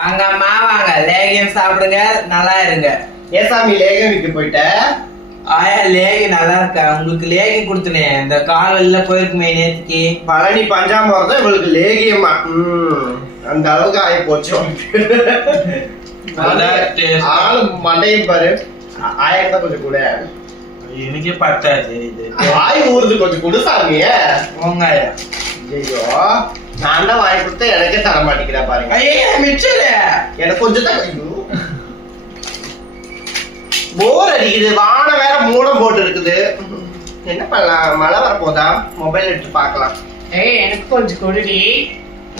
வாங்க அம்மா வாங்க. லேகியம் சாப்பிடுங்க நல்லா இருங்க. ஏன் சாமி லேகம் விட்டு போயிட்ட? ஆயா லேகி நல்லா இருக்கா? உங்களுக்கு லேகி கொடுத்தனே. இந்த கால் வெளில போயிருக்குமே நேத்துக்கு. பழனி பஞ்சாமிரம் தான் இவளுக்கு லேகியமா ம், அந்த அளவுக்கு ஆகி போச்சு. ஆளு மண்டையும் பாரு. ஆயிரம் தான் கொஞ்சம் கூட. எனக்கே பத்தாது இது வாய் ஊறுது கொஞ்சம் கொடு சாமிய. போங்க ஆயா. ஐயோ நான் தான் வாங்கி கொடுத்தா எனக்கே தர மாட்டேங்கிறா பாருங்க. மிச்சரு. எனக்கு கொஞ்சம் தான். போர் அடிக்குது. வானம் வேற மூடம் போட்டு இருக்குது. என்ன பண்ணலாம்? மழை வரப்போதா மொபைல் எடுத்து பார்க்கலாம். ஏய் எனக்கு கொஞ்சம் கொடுடி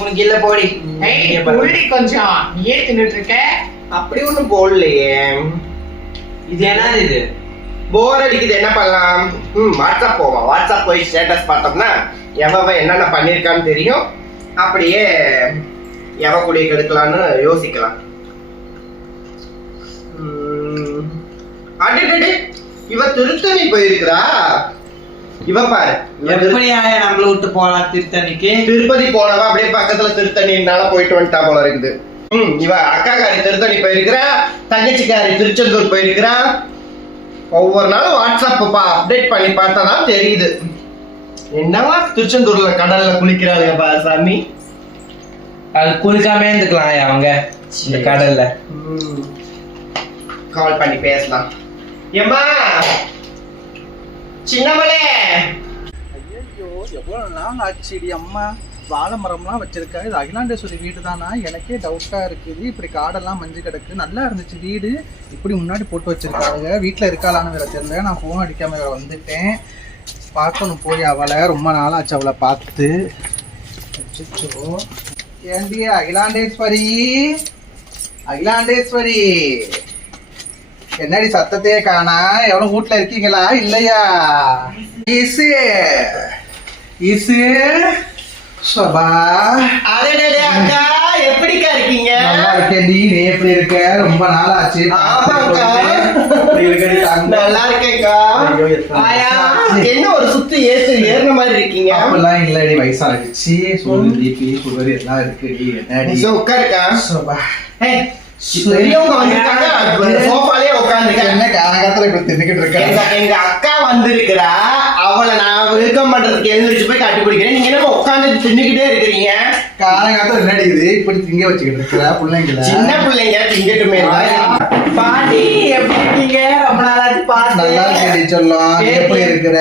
உனக்கு இல்ல போடி. ஏய் நீயே. கொடுடி கொஞ்சம் நீ ஏன் தின்னுட்டு இருக்க அப்படி ஒண்ணும் போடலையே. இது என்னது இது? போர் அடிக்குது. என்ன பண்ணலாம்? ம் வாட்ஸ்அப் போவோம். வாட்ஸ்அப் போய் ஸ்டேட்டஸ் பார்த்தோம்னா எவன் என்னென்ன பண்ணியிருக்கான்னு தெரியும். அப்படியே எவ கூடிய கெடுக்கலான்னு யோசிக்கலாம். ம், அடடடே, இவ திருத்தணி போயிருக்கிறா. இவ பாரு. இவ திரு- எப்படி ஆயா நம்மள விட்டு போலாம் திருத்தணிக்கு? திருப்பதி போனவ அப்படியே பக்கத்துல திருத்தணினால போயிட்டு வந்துட்டா போல இருக்குது. ம் இவ அக்காக்காரி திருத்தணி போயிருக்கிறா. தங்கச்சிக்காரி திருச்செந்தூர் போயிருக்கிறா. ஒவ்வொரு நாளும் வாட்ஸ்அப் அப்டேட் பண்ணி பார்த்தா தான் தெரியுது. என்னவா திருச்செந்தூர்ல கடல்ல குளிக்கிறாளுங்க பா சாமி? அது குளிக்காம இருந்துக்கலாம் அவங்க இந்த கடல்ல. கால் பண்ணி பேசலாம். ஏம்மா? சின்னமலே! ஐயோ எவ்வளோ நாள் ஆச்சுடி அம்மா? வாழை மரம்லாம் வச்சிருக்காரு இது அகிலாண்டேஸ்வரி வீடு தானா எனக்கே டவுட்டாக இருக்குது. இப்படி காடெல்லாம் மஞ்சு கிடக்கு. நல்லா இருந்துச்சு வீடு. இப்படி முன்னாடி போட்டு வச்சிருக்காங்க வீட்டில் இருக்காளான்னு வேற தெரியல. நான் ஃபோன் அடிக்காம வேற வந்துட்டேன். பார்க்கணும் போய் அவளை. ரொம்ப நாள் ஆச்சு அவளை பார்த்து அச்சச்சோ. ஏண்டி அகிலாண்டேஸ்வரி. அகிலாண்டேஸ்வரி. என்னடி சத்தத்தையே காணா? எவனும் வீட்ல இருக்கீங்களா? இல்லையா? ஈசு ஈசு சபா. அக்கா எப்படிக்கா இருக்கீங்க? நல்லா இருக்கேன்டி. நீ எப்படி இருக்க? ரொம்ப நாள் ஆச்சு. நல்லா இருக்கேன்க்கா ஐயோ, எத்தனை ஆயா நாள் என்ன ஒரு சுத்து ஏத்து ஏறின மாதிரி இருக்கீங்க? அப்பெல்லாம் இல்லடி வயசாகிடுச்சு சுகர் பிபி சுகர் எல்லாம் உட்காருக்கா? பெரியவங்க வந்திருக்காங்க. சோஃபாலே உட்காந்துருக்காங்க என்ன காலகாலத்துல இப்படி தின்னுக்கிட்டு எங்க இருக்க? எங்க அக்கா வந்திருக்கிறா. அவளை நான் வெல்கம் பண்றதுக்கு எழுந்திரிச்சு போய் கட்டி பிடிக்கிறேன் நீங்க என்ன உட்காந்து தின்னுக்கிட்டே இருக்கிறீங்க. காலகாலத்துல என்னடி இது? இப்படி திங்க வச்சுக்கிட்டு இருக்கிற பிள்ளைங்கள? சின்ன பிள்ளைங்க திங்கட்டுமே பாட்டி எப்படி இருக்கீங்க நல்லா பாத்து இருக்கேடி சொல்லும் எப்படி இருக்கிற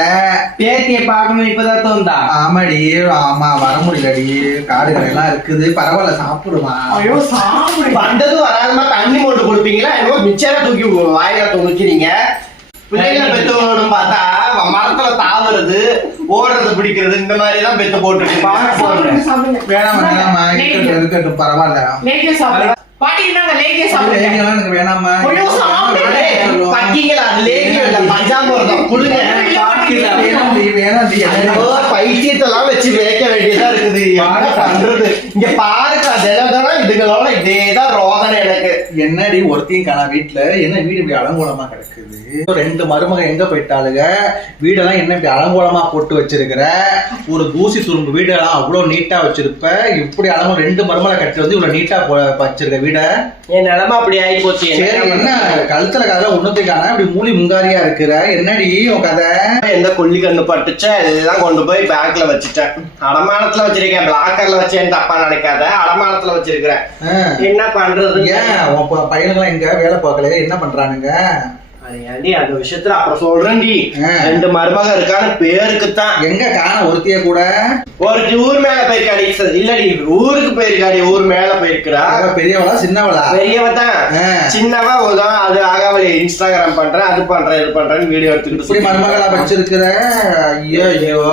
பேத்திய பார்க்கணும் இப்பதான் தோந்தா. ஆமாடி ஆமா வர முடியலடி. காடுகள் எல்லாம் இருக்குது. பரவாயில்ல சாப்பிடுமா? ஐயோ சாப்பிடு. வந்ததும் வராதமா தண்ணி போட்டு கொடுப்பீங்களா? என்னமோ மிச்சரா தூக்கி வாயில துணிக்கிறீங்க பிள்ளைங்களை பெற்றோடும் பார்த்தா மரத்துல தாவுறது ஓடுறது பிடிக்கிறது இந்த மாதிரி தான் பெத்து போட்டுருக்கு வேணாம் வேணாமா. இருக்கட்டும் இருக்கட்டும். பரவாயில்ல. பாட்டி இந்தாங்க லேகிய சாப்பிடுங்க. லேகியெல்லாம் எனக்கு வேணாமா ஐயோ, சாப்பிடு. சொல்லுவோம். பக்கிங்களா லேகியம் இல்ல வேணாம்டி, ஐயோ, எனக்கு பைத்தியத்தெல்லாம் வச்சு மேய்க்க வேண்டியதா இருக்குது. பண்றது? இங்க பாருக்கா தினம் தினம் இதுகளோட இதேதான் ரோதனை எனக்கு. என்னடி ஒருத்தையும் காணா வீட்டுல என்ன வீடு இப்படி அலங்கோலமா கிடக்குது? ரெண்டு மருமக எங்க போயிட்டாளுங்க வீடெல்லாம் என்ன இப்படி அலங்கோலமா போட்டு வச்சிருக்கிற? ஒரு தூசி துரும்பு வீடெல்லாம் அவ்வளவு நீட்டா வச்சிருப்ப? இப்படி அலங்கோலம் ரெண்டு மருமலை கட்டி வந்து இவ்வளவு நீட்டா போ- வச்சிருக்க வீட? என் நிலைமை அப்படி ஆகி போச்சு சரி என்ன? கழுத்துல கதை ஒண்ணுத்துக்கான இப்படி மூலி முங்காரியா இருக்கிற? என்னடி உன் கதை? எந்த கொல்லி கண்ணு பட்டுச்சோ? இதுதான் கொண்டு போய் பேங்க்ல வச்சுட்டேன். அடமானத்துல வச்சிருக்கேன். பிளாக்கர்ல வச்சேன்னு தப்பா நினைக்காத. அடமானத்துல வச்சிருக்கிறேன். என்ன பண்றது ஏன்? பையனுங்களாம் எங்க? வேலை பார்க்கல என்ன பண்றானுங்க? ஏன்டி அந்த விஷயத்துல அப்புறம் சொல்றேன்டி. ரெண்டு மருமக இருக்கான்னு பேருக்குத்தான். எங்க காண ஒருத்திய கூட? ஒரு ஊர் மேல போயிருக்காடி. இல்லடி ஊருக்கு போயிருக்காடி. ஊர் மேல போயிருக்கிறா. பெரியவளா சின்னவளா? பெரியவ தான். சின்னவ உதான் அது ஆகாவளி இன்ஸ்டாகிராம் பண்றேன் அது பண்றேன் இது பண்றேன்னு வீடியோ எடுத்துக்கிட்டு மருமகளா வச்சிருக்கிற? ஐயோ ஐயோ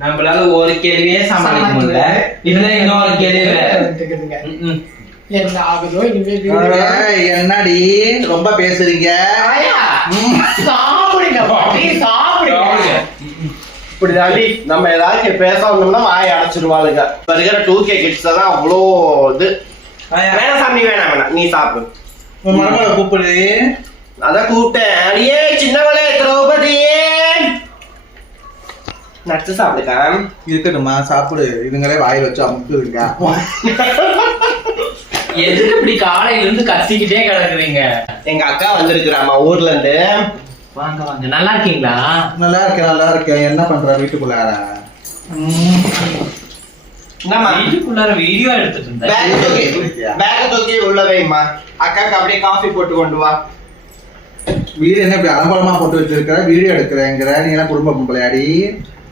நம்மளால. ஒரு கேள்வியே சமாளிக்க முடியல. இதுல இன்னொரு கேள்வி. என்ன ஆகுதோ என்னடி? ரொம்ப பேசுறீங்க? ஆயா, ம். சாப்பிடுங்க பாட்டி சாப்பிடுங்க. இப்படி தாண்டி நம்ம ஏதாச்சும் பேச வந்தோம்னா வாய் அடைச்சிருவாளுங்க. இப்ப இருக்கிற டூ கே கிட்ஸ் தான் அவ்வளோ இது. வேணாம் சாமி வேணாம் வேணாம். நீ சாப்பிடு. உன் மருமகளை கூப்பிடு. அதான் கூப்பிட்டேன். அடியே சின்னவளே திரௌபதியே நட்டு சாப்பிடுக்கா இருக்கட்டுமா சாப்பிடு. இதுங்களே வாயில் வச்சு அமுக்குதுங்க எதுக்கு இப்படி காலையில இருந்து கத்திக்கிட்டே கிடக்குறீங்க? எங்க அக்கா வந்திருக்கிறாமா ஊர்ல இருந்து வாங்க வாங்க. நல்லா இருக்கீங்களா? நல்லா இருக்கேன் நல்லா இருக்கேன். என்ன பண்ற வீட்டுக்குள்ளார வீட்டுக்குள்ளார வீடியோ எடுத்துட்டு இருந்தேன். பேக் தூக்கி உள்ள வைம்மா. அக்காக்கு அப்படியே காஃபி போட்டு கொண்டு வா. வீடு என்ன இப்படி அலம்பரமா போட்டு வச்சிருக்கிற? வீடியோ எடுக்கிறேங்கிற. நீ எல்லாம் குடும்ப பொம்பளையாடி?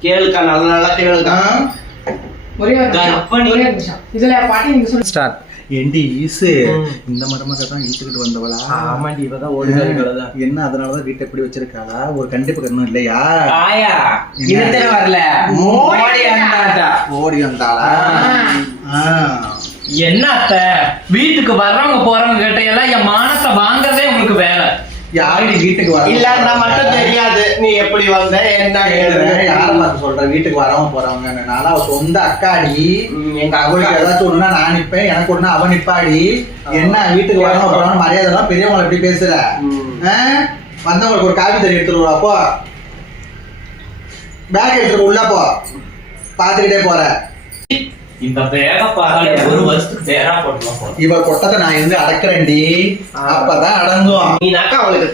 கேளுக்கா நல்ல நல்லா கேளுக்கா. ஒரே ஒரு நிமிஷம், கற்பனை. ஒரே ஒரு நிமிஷம். இதுல பாட்டி நீங்க சொல்லுங்க ஸ்டார்ட் ஏண்டி ஈசு இந்த மருமக தான் இழுத்துக்கிட்டு வந்தவளா? ஆமாண்டி இவதான் என்ன அதனாலதான் வீட்டை எப்படி வச்சிருக்காளா? ஒரு கண்டிப்பு கண்ணும் இல்லையா? ஆயா இதுல வரல? மோடி அண்ணாதா ஓடி வந்தாளா? ஆ. என்ன அத்தை வீட்டுக்கு வர்றவங்க போறவங்க கிட்ட எல்லாம் என் மானத்தை வாங்குறதே உங்களுக்கு வேலை யாரடி வீட்டுக்கு வர இல்லன்னா மட்டும் தெரியாது. நீ எப்படி வந்த என்ன. யார பார்த்து சொல்ற? வீட்டுக்கு வரவங்க போறவங்க நாளா அவ சொந்த அக்காடி. எங்க அவளுக்கு ஏதாச்சும் ஒண்ணுனா நான் நிப்பேன் எனக்கு ஒண்ணு அவன் நிப்பாடி. என்ன வீட்டுக்கு வரவங்க போறவங்க மரியாதை எல்லாம் பெரியவங்களை எப்படி பேசுற? வந்தவங்களுக்கு ஒரு காபி தண்ணி எடுத்துட்டு வா, போ. பேக் எடுத்துட்டு உள்ள போ. பாத்துக்கிட்டே போற. இந்த பேக பாரு ஒரு வருஷத்துக்கு பேரா போட்டுலாம் போதும் இவ கொட்டத்தை நான் இருந்து அடக்குறேன்டி? அப்பதான் அடங்கும் நீ நக்கா அவளுக்கு.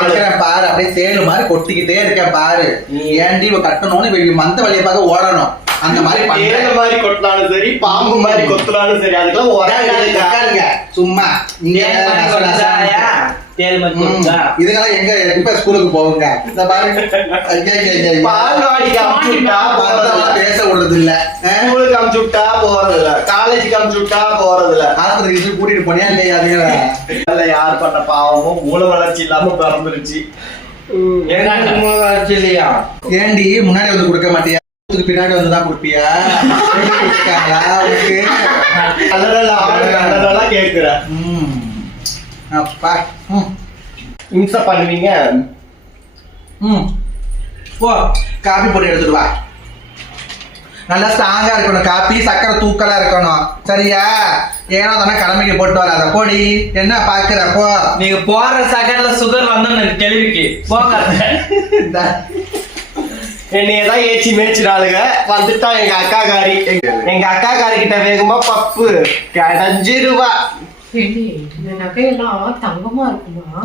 இருக்கிறேன் பாரு அப்படியே தேடு மாதிரி கொட்டிக்கிட்டே இருக்கேன் பாரு. ஏன்டி இவ கட்டணும்னு இவ மந்த வழியை பார்க்க ஓடணும். அந்த மாதிரி பண்றேன். மாதிரி கொட்டினாலும் சரி பாம்பு மாதிரி கொத்தலாலும் சரி அதுக்கெல்லாம் சும்மா. நீங்க தேல் மாதிரி இதுக்கெல்லாம் எங்க எப்ப ஸ்கூலுக்கு போகுங்க இந்த பாருங்க. பால்வாடிக்கு அமுச்சு விட்டா போறது மத்தவங்க இல்ல. பேச விடுறது இல்ல? ஸ்கூலுக்கு அமுச்சு விட்டா போறது இல்ல காலேஜுக்கு அமுச்சு விட்டா போறது இல்ல ஆஸ்பத்திரிக்கு கூட்டிட்டு போனியா இல்லையா அதுல யார் பண்ண பாவமும் மூல வளர்ச்சி இல்லாம பிறந்துருச்சு. மூணு வளர்ச்சி இல்லையா? ஏண்டி முன்னாடி வந்து கொடுக்க மாட்டியா? பின்னாடி வந்து தான் கொடுப்பியா? எப்படி கொடுத்துருக்காங்களா உனக்கு? நல்ல நல்ல ஆளு நல்ல நல்லா கேக்குற ம். அப்பா. ம். இம்சை பண்ணுவீங்க? ம். போ காபி போட்டு எடுத்துட்டு வா. நல்லா ஸ்ட்ராங்கா இருக்கணும். காப்பி சக்கரை தூக்கலா இருக்கணும். சரியா? ஏன்னா தானே கடமைக்கு போட்டு வராத. போடி. என்ன பாக்குற? போ. நீங்க போற சகர்ல சுகர் வந்து எனக்கு கேள்விக்கு. போகாத இந்தா. என்னையதான் ஏச்சி மேய்ச்சிடாளுங்க. வந்துட்டா எங்க அக்காக்காரி எங்க அக்காக்காரி கிட்ட வேகமா பப்பு. கடைஞ்சிருவா. ஏண்டி, இந்த நகையெல்லாம் தங்கமா இருக்குமா?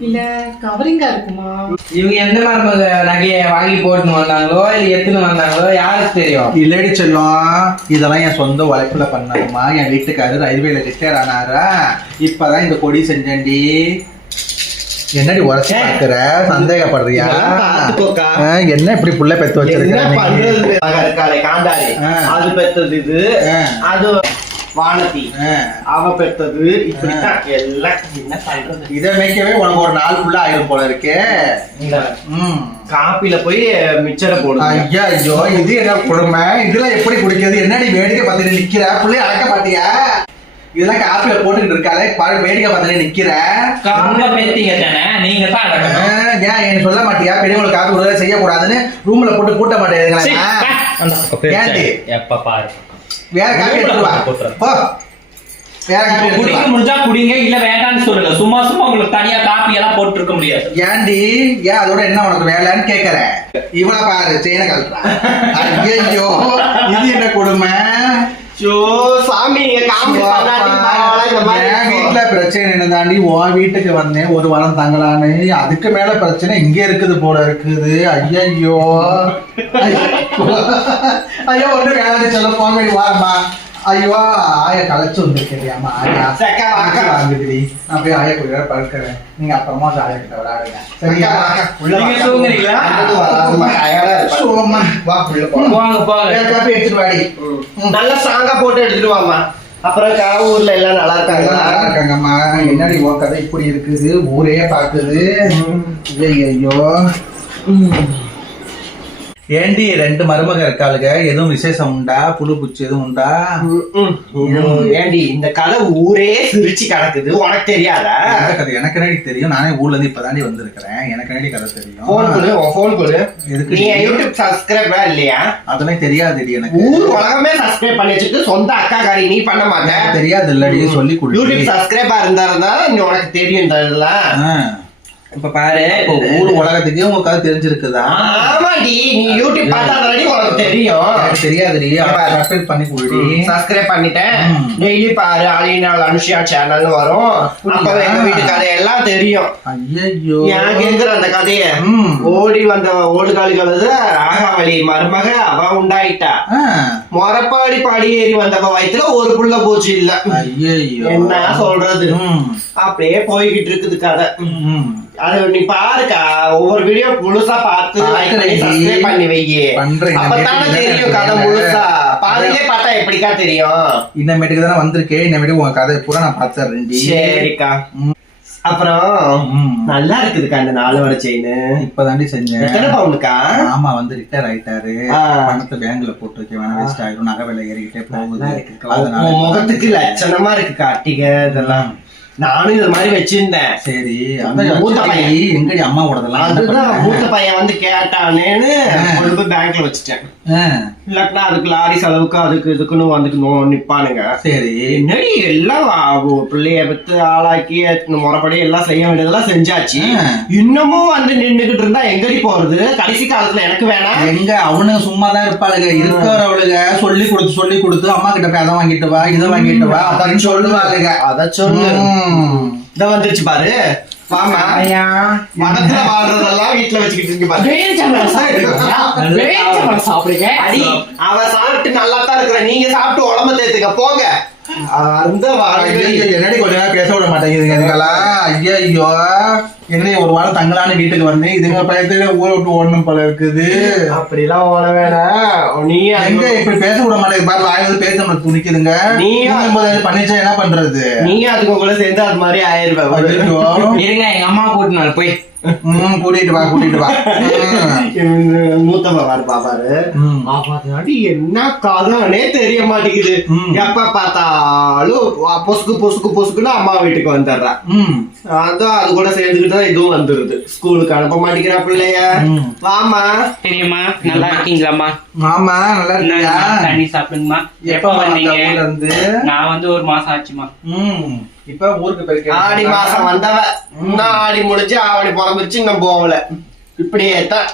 இல்ல கவரிங்கா இருக்குமா? இவங்க எந்த மாதிரி நகையை வாங்கி போட்டுன்னு வந்தாங்களோ இல்ல எத்துன்னு வந்தாங்களோ யாருக்கு தெரியும்? இல்லடி செல்லம் இதெல்லாம் என் சொந்த உழைப்புல பண்ணதுமா என் வீட்டுக்காரர் ரயில்வேல ரிட்டையர் ஆனாரா? இப்பதான் இந்த கொடி செஞ்சேன்டி. என்னடி பாக்குற சந்தேகப்படுறியா? என்ன இப்படி புள்ள பெத்து வச்சிருக்க காந்தாரி. அது பெத்தது இது. ஆ. அது வானதி. அவ பெத்தது இப்படித்தான் எல்லாம் என்ன பண்றது? இதை மேய்க்கவே உனக்கு ஒரு நாள் ஃபுல்லா ஆயிடும் போல இருக்கே. காப்பில போய் மிச்சரை போடுங்க. ஐயா ஐயோ இது என்ன கொடுமை? இதெல்லாம் எப்படி குடிக்கிறது? என்னடி வேடிக்கை பார்த்துட்டு நிக்கிற? புள்ளைய அடக்க மாட்டியா? இதெல்லாம் காப்பில போட்டுக்கிட்டு இருக்காளே. பாரு வேடிக்கை பார்த்துட்டு நிக்கிற. காங்க பேத்திங்க தானே? நீங்க தான் ஏன் என்ன சொல்ல மாட்டியா? பெரியவங்களுக்கு காப்பி விடுதலை செய்யக்கூடாதுன்னு ரூம்ல போட்டு கூட்ட போய் ஏன்டி? எப்ப பாரு. வேற காப்பி எடுத்துட்டு வா. வேற காப்பி குடிக்க முடிஞ்சா குடிங்க இல்ல வேண்டாம்னு சொல்லுங்க சும்மா சும்மா உங்களுக்கு தனியா காப்பி எல்லாம் போட்டு இருக்க முடியாது. ஏன்டி? ஏன் அதோட என்ன உனக்கு வேலைன்னு கேக்குறேன் இவனை பாரு செயினை கழட்டுறா ஐயோ இது என்ன கொடுமை? வீட்டுல பிரச்சனை தாண்டி உன் வீட்டுக்கு வந்தேன் ஒரு வாரம் தங்கலான்னு. அதுக்கு மேல பிரச்சனை இங்க இருக்குது போல இருக்குது. ஐயோ ஐயோ ஒண்ணு வேலை சொல்ல போங்க வாரம்மா. ஐயோ ஆய ஆயா சக்கா, வாக்கா. வாங்குதுடி நான் போய் ஆய கூட படுக்கிறேன் நீங்க அப்புறமா ஆய கிட்ட விளையாடுங்க சரியா வா, உள்ள. போங்க போங்க எடுத்துட்டு வாடி. நல்ல சாங்கா போட்டு எடுத்துட்டு வாமா அப்புறம் கா ஊர்ல எல்லாம் நல்லா எல்லாம் இருக்காங்களா நல்லா இருக்காங்கம்மா என்னடி உன் கதை இப்படி இருக்குது ஊரே பாக்குது ஐயோ ஏண்டி ரெண்டு மருமக இருக்காளுங்க எதுவும் விசேஷம் உண்டா? புழு பூச்சி எதுவும் உண்டா. ஏண்டி இந்த கதை ஊரே சிரிச்சு கிடக்குது. உனக்கு தெரியாதா? கதை? எனக்கு என்னடி தெரியும். நானே ஊர்ல இருந்து இப்பதாண்டி வந்திருக்கிறேன். எனக்கு என்னடி கதை போன் கொடு தெரியும் போன் கொடு. எதுக்கு நீங்க யூடியூப் சப்ஸ்கிரைபா இல்லையா? அதெல்லாம் தெரியாதுடி எனக்கு. ஊர் உலகமே சப்ஸ்கிரைப் பண்ணி வச்சுட்டு சொந்த அக்காக்காரி நீ பண்ண மாட்ட. எனக்கு தெரியாது இல்லடி சொல்லி கொடு யூடியூப் சப்ஸ்கிரைபா இருந்தா இருந்தா உனக்கு தெரியும் இந்த இதெல்லாம். இப்ப பாரு இப்போ ஊர் உலகத்துக்கே உங்க கதை தெரிஞ்சிருக்குதா? ஆமாடி நீ யூடியூப் பார்த்தாடி உனக்கு தெரியும். தெரியாதுடி. சப்ஸ்கிரைப் பண்ணி கொடுடி. சப்ஸ்கிரைப் பண்ணிட்டேன். டெய்லி பாரு அலினால் அனுஷியா சேனல்னு வரும். அப்ப எங்க வீட்டு கதையெல்லாம் தெரியும். ஐயோ ஏன் கேக்குற அந்த கதைய. ஓடி வந்த ஓடுகாலிகளது ராகாவளி மருமக அவ உண்டாயிட்டா. மொரப்பாடி பாடி ஏறி வந்தவ வயித்துல ஒரு புள்ள போச்சு இல்ல. என்ன சொல்றது? அப்படியே போய்கிட்டு இருக்குது கதை. அது நீ பாருக்கா ஒவ்வொரு வீடியோ முழுசா பார்த்து பண்ணி subscribe பண்ணி வையே. அப்பதானே இந்த தெரியும் கதை வீட்டுல முழுசா. பாதிலே பார்த்தா எப்படிக்கா தெரியும்? இன்னமேட்டுக்கு தானே வந்திருக்கேன் இன்னமேட்டு உங்க கதை பூரா நான் பாத்துறேன்டி சரிக்கா. அப்புறம். நல்லா இருக்குதுக்கா இந்த நாலு வர செயின் இப்பதாண்டி செஞ்சேன். எத்தனை பவுண்டுக்கா ஆமா வந்து ரிட்டையர் ஆயிட்டாரு. பணத்தை பேங்க்ல போட்டு வைக்க வேஸ்ட் ஆயிரும். நகை விலை ஏறிக்கிட்டே போகுது. முகத்துக்கு லட்சணமா இருக்கு கார்த்திகை இதெல்லாம். நானும் இது மாதிரி வச்சிருந்தேன் சரி மூத்த பையன். எங்கடி அம்மாவோடதெல்லாம் என்ன அதுதான்? மூத்த பையன் வந்து கேட்டானேன்னு. கொண்டு போய் பேங்க்ல வச்சுட்டேன் இல்லாட்டினா அதுக்கு லாரி செலவுக்கு அதுக்கு இதுக்குன்னு வந்துட்டு நோ நிப்பானுங்க. சரி. என்னடி எல்லாம் பிள்ளைய பெத்து ஆளாக்கி முறைப்படி எல்லாம் செய்ய வேண்டியதெல்லாம் செஞ்சாச்சு. இன்னமும் வந்து நின்னுகிட்டு இருந்தா எங்கடி போறது? கடைசி காலத்துல எனக்கு வேணாம் எங்க? அவனுங்க சும்மா தான் இருப்பாளுங்க இருக்கிறவளுங்க சொல்லி கொடுத்து சொல்லி கொடுத்து அம்மா கிட்ட போய் அதை வாங்கிட்டு வா இதை வாங்கிட்டு வா அப்படின்னு சொல்லுவாளுங்க அத சொல்லு. இத வந்துருச்சு பாரு. ஐயா. மனத்துல வாழ்றதெல்லாம் வீட்டுல வச்சுக்கிட்டு இருக்கு பாரு. பேரிச்சம்பழம் சாப்பிடுறீங்களா? பேரிச்சம்பழம் சாப்பிடுங்க. அடி அவ சாப்பிட்டு நல்லா தான் இருக்கிற. நீங்க சாப்பிட்டு உடம்ப தேத்துக்க. போங்க. அந்த ஐயோ, என்னடி கொஞ்ச நேரம் பேச விட மாட்டேங்குதுங்க இதுங்கெல்லாம் ஐயோ என்னடி ஒரு வாரம் தங்கலான்னு வீட்டுக்கு வந்தேன். இதுங்க பயத்துல ஊரை விட்டு ஓடணும் போல இருக்குது. அப்படிலாம் ஓட வேணாம். நீ எங்க இப்படி பேச விட மாட்டேங்குது? பாரு வாயில பேச நம்ம துணிக்குதுங்க நீ- பண்ணிச்சா என்ன பண்றது? நீ அதுக்கு கூட சேர்ந்து அது மாதிரி ஆயிருவ ஐயோ. இருங்க எங்க அம்மா கூட்டினாரு போய். கூட்டிட்டு வா கூட்டிட்டு வா. மூத்தவ பாரு பாப்பாரு. என்ன கதைனே தெரிய மாட்டேங்குது. எப்ப பார்த்தாலும். வா- பொசுக்கு பொசுக்கு பொசுக்குன்னு அம்மா வீட்டுக்கு வந்துடுறா. ம். அதான் அது கூட சேர்ந்துக்கிட்டு தான் இதுவும் வந்துருது. ஸ்கூலுக்கு அனுப்ப மாட்டேங்கிறா பிள்ளைய. வாமா பெரியம்மா நல்லா இருக்கீங்களாம்மா? ஆமா நல்லா இருக்கியா நான் தண்ணி சாப்பிடுங்கம்மா. எப்ப வந்தீங்க? இருந்து நான் வந்து ஒரு மாசம் ஆச்சுமா ம். இப்ப ஊருக்கு போயிருக்கேன். ஆடி மாசம் வந்தவ. இன்னும் ஆடி முடிஞ்சு ஆவணி பிறந்துருச்சு இன்னும் போகல. இப்படியே தான்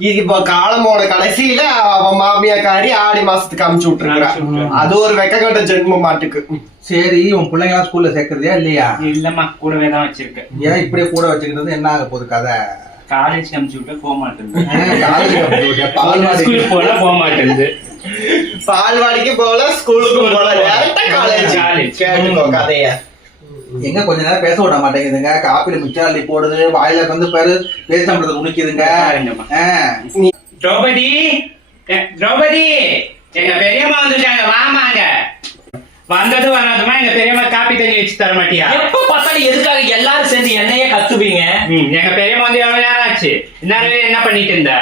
இது இப்போ காலமோட கடைசியில அவ மாமியாக்காரி ஆடி மாசத்துக்கு அமுச்சு விட்டுருக்கா அமுச்சு விட்டுருக்கா. அது ஒரு வெக்கக்கட்ட ஜென்ம மாட்டுக்கு சரி உன் பிள்ளைங்க ஸ்கூல்ல சேர்க்கறதா இல்லையா இல்லம்மா கூடவே தான் வச்சிருக்கேன் ஏன் இப்படியே கூட வச்சுக்கிறது என்ன ஆக போகுது கதை காலேஜ் அனுப்பிச்சு விட்டு போக மாட்டேங்குது போனா போக மாட்டேங்குது பால்வாடிக்கு போகல ஸ்கூலுக்கும் போகல டேரக்டா காலேஜ். கேட்டுக்கோ கதைய எங்க கொஞ்ச நேரம் பேச விட மாட்டேங்குதுங்க. காப்பில அள்ளி போடுது வாயில வந்து பாரு பேசாமறது உணிக்குதுங்க பாருங்கம்மா. ஆ. திரௌபதி! திரௌபதி! எங்க பெரியம்மா வந்துட்டாங்க. வாமாங்க வந்தது வராதுமா எங்க பெரியம்மா காப்பி தண்ணி வச்சு தர மாட்டியா? எப்ப பார்த்தாலும் எதுக்காக எல்லாரும் சேர்ந்து என்னையே கத்துவீங்க? எங்க பெரியம்மா வந்து எவ்வளவு நேரம் ஆச்சு? இந்நேரம் என்ன பண்ணிட்டு இருந்த?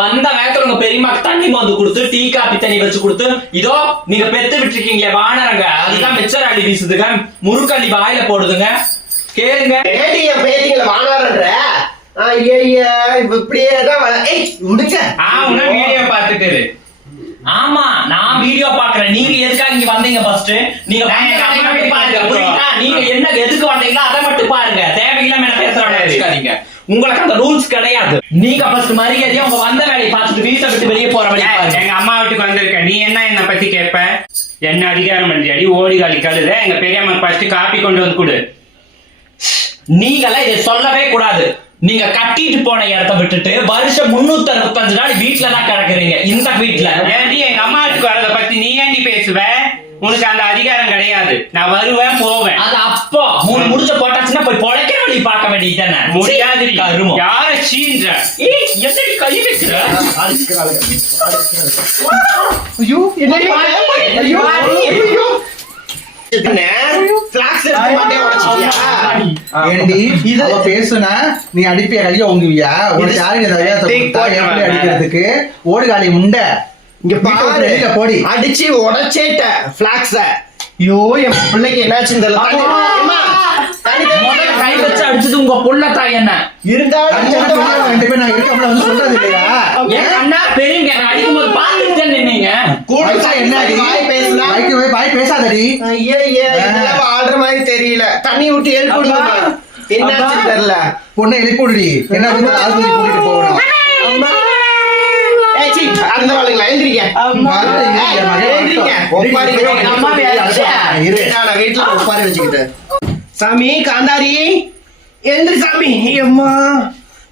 வந்த வேகத்துல உங்க பெரியம்மாக்கு தண்ணி மந்து கொடுத்து டீ காப்பி தண்ணி வச்சு கொடுத்து இதோ நீங்க பெத்து விட்டுருக்கீங்களே வானரங்க. அதுதான் மிச்சர் அள்ளி வீசுதுங்க முறுக்கள்ளி வாயில போடுதுங்க. கேளுங்க. பேத்திங்களை வானாரன்ற? ஐயா இப்படியே தான் முடிச்ச. ஆ உன்ன வீடியோ பார்த்துட்டு இரு. ஆமா நான் வீடியோ பாக்குறேன் நீங்க எதுக்காக இங்க வந்தீங்க ஃபர்ஸ்ட் நீங்க பாருங்க. புரியுதா? நீங்க என்ன எதுக்கு வந்தீங்களோ அதை மட்டும் பாருங்க. தேவையில்லாம என்ன பேசுறாங்க வச்சுக்காதீங்க. உங்களுக்கு அந்த ரூல்ஸ் கிடையாது. நீங்க ஃபர்ஸ்ட் மரியாதையா உங்க வந்த வேலையை பார்த்துட்டு வீட்டை விட்டு வெளியே போற வழி பாருங்க. எங்க அம்மா வீட்டுக்கு வந்திருக்க. நீ என்ன என்ன பத்தி கேட்ப? என்ன அதிகாரம் பண்ணி அடி ஓடி காலி கழுத. எங்க பெரியம்மா ஃபர்ஸ்ட் காப்பி கொண்டு வந்து கொடு. நீங்கெல்லாம் இதை சொல்லவே கூடாது. நீங்க கட்டிட்டு போன இடத்த விட்டுட்டு வருஷம் முன்னூத்தி அறுபத்தஞ்சு நாள் வீட்டுல தான் கிடக்குறீங்க. இந்த வீட்டுல ஏன்டி எங்க அம்மா வீட்டுக்கு வரத பத்தி நீ ஏன்டி பேசுவ? உனக்கு அந்த அதிகாரம் கிடையாது. நான் வருவேன் போவேன். அது அப்போ. மூணு முடிச்ச போட்டாச்சுன்னா போய் பொழைக்கிற வழி பார்க்க வேண்டியது தானே? முடியாது. கருமம். யார சீன்ற? ஏய், என்னடி கை வைக்கிற? ஐயோ என்னடி? ஐயோ ஏண்டி இது- பேசுனா நீ அடிப்பிய கைய உங்குவியா உனக்கு யாரு எப்படி. அடிக்கிறதுக்கு முண்டை. இங்க பாரு. வெளியில போடி. அடிச்சு உடைச்சேட்ட பிளாக்ஸ ஐயோ என் பிள்ளைக்கு என்னாச்சு இந்த அடிச்சது உங்க தாய் என்ன? இருந்தாலும். ரெண்டு நான் வந்து சொல்றது இல்லையா? அண்ணா பெரியங்க நின்னீங்க கூட வயசா என்ன அடி? வாய் பேசாதடி. ஐயே, ஐயே, இதெல்லாம் வாழ்ற மாதிரி தெரியல. தண்ணி விட்டு எழுப்பிடுமா என்னாச்சு தெரியல. பொண்ணை எழுப்பிடுடி என்ன ஆஸ்பத்திரி கூட்டிட்டு போகணும். அந்த வாளுங்களா. நான் வீட்டுல ஒப்பாரி வச்சுக்கிட்டு. சாமி காந்தாரி எழுந்திரி சாமி. அம்மா.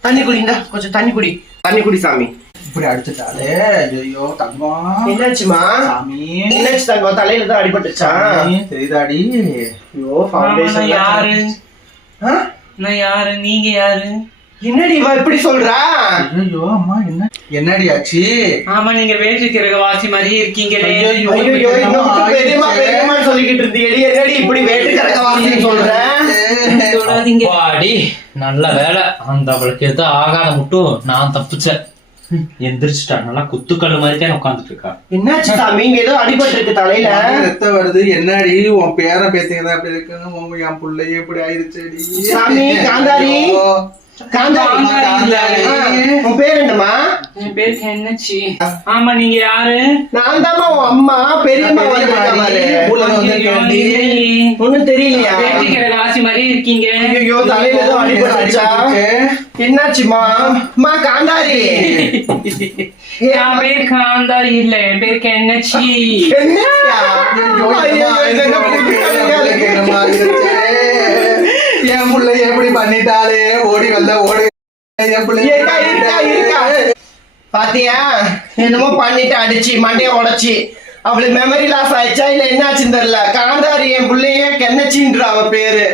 தண்ணி குடிங்க கொஞ்சம் தண்ணி குடி. தண்ணி குடி சாமி. இப்படி அடிச்சுட்டாலே ஐயோ தங்கம். என்னாச்சுமா? சாமி. என்னாச்சு தங்கம்? தலையில தான் அடிபட்டுச்சா தெரியுதாடி? ஐயோ ஃபவுண்டேஷன் யாரு? நான் யாரு? நீங்க யாரு? என்னடி இவ இப்படி சொல்றா? ஐயோ அம்மா என்ன என்னடி ஆச்சு? ஆமா நீங்க வேற்றுக்கிற வாசி மாதிரி இருக்கீங்களே. ஐயையோ. ஐயோ இன்னும் பெரியமா பெரியமா சொல்லிக்கிட்டு இருந்தியடி. என்னடி இப்படி கிடக்க வாசின்னு சொல்ற? வாடி நல்ல வேலை. அந்த அவளுக்கு எதுவும் ஆகாத மட்டும் நான் தப்பிச்சேன். எந்திரிச்சிட்டா? நல்லா குத்துக்கல்லு மாதிரி தான் உட்காந்துட்டு இருக்கா என்னாச்சு சாமி? இங்க ஏதோ அடிபட்டு இருக்கு தலையில ரத்தம் வருது. என்னடி? உன் பேர பேசுங்க தான் அப்படி இருக்குங்க உங்க என் பிள்ளை எப்படி ஆயிருச்சுடி சாமி, காந்தாரி. உன் பேர் என்னம்மா? என் ஆமா நீங்க யாரு? நான் உன் அம்மா பெரியம்மா பாரு. ஒண்ணும் தெரியலையா? வாசி மாதிரி இருக்கீங்க. ஐயோ தலையில ஏதோ அடிபட்டுச்சா என்னாச்சுமா அம்மா காந்தாரி. என் பேர் காந்தாரி இல்ல என் அம்மா, இது என்ன? பண்ணிட்டாலே ஓடி வந்த ஓடி. பாத்தியா? என்னமோ பண்ணிட்டு அடிச்சு மண்டைய உடைச்சு. அவளுக்கு மெமரி லாஸ் ஆயிடுச்சா இல்ல என்னாச்சுன்னு தெரியல. காந்தாரி என் பிள்ளைய கென்னச்சின்ற அவ பேரு.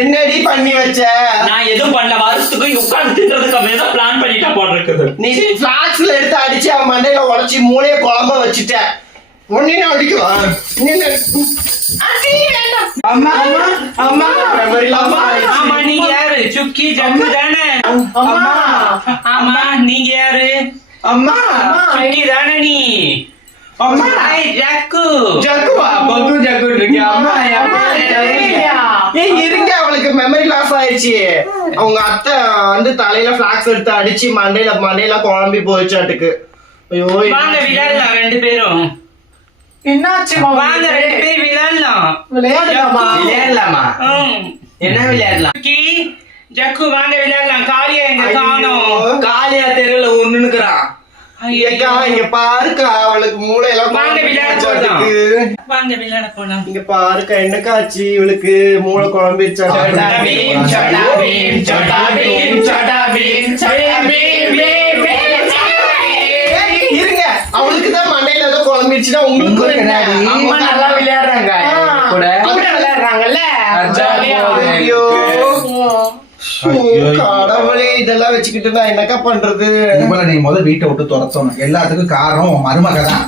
என்னடி பண்ணி வச்ச? நான் எதுவும் பண்ணல. வருஷத்துக்கு உட்கார்ந்து தின்றதுக்கு அவன் ஏதோ பிளான் பண்ணிட்டா போல இருக்குது. நீ பிளாக்ஸ்ல எடுத்து அடிச்சு அவன் மண்டையில உடைச்சு மூளைய குழம்ப வச்சுட்ட. ஒன்னே அடிக்கலாம் அம்மா அம்மா அம்மா மெமரி லாஸ் ஆமா நீங்க யாரு? சுக்கி ஜக்கு தானே? அம்மா. ஆமா நீங்க யாரு? அம்மா. சுக்கி தானே நீ? அம்மா. ஜக்கு. ஜக்குவா? பத்து ஜக்கு இருக்கியா அம்மா. ஏய் இருங்க அவளுக்கு மெமரி லாஸ் ஆயிடுச்சு. அவங்க அத்தை வந்து தலையில பிளாக்ஸ் எடுத்து அடிச்சு மண்டையில மண்டையில குழம்பி போயிச்சாட்டுக்கு ஐயோ ரெண்டு பேரும். என்னாச்சு வாங்க ரெண்டு பேர் விளையாடலாம்? விளையாடலாமா? விளையாடலாமா? ம். என்ன விளையாடலாம்? சுக்கி ஜக்கு வாங்க விளையாடலாம். காளியா எங்க காணோம். காலியா தெருவுல ஒண்ணுக்குறான் ஏக்கா இங்க பாருக்கா அவளுக்கு மூளையெல்லாம் வாங்க, குழம்பி விளையாட. வாங்க விளையாட போலாம். இங்க பாருக்கா என்னக்கா ஆச்சு? இவளுக்கு மூளை பீம், சோட்டா பீம், சோட்டா பீம், சோட்டா பீம், சோட்டா பீம், பீம். இருங்க. அவளுக்கு தான் மண்டையில ஏதோ குழம்பிருச்சுன்னா உங்களுக்கு என்ன? அம்மா நல்லா விளையாடுறாங்க. கூட. விளையாடுறாங்கல்ல? கடவுளே இதெல்லாம் வச்சுக்கிட்டு நான் என்னக்கா பண்றது? நீ முதல் வீட்டை விட்டு துரத்தணும். எல்லாத்துக்கும் காரணம் மருமக தான்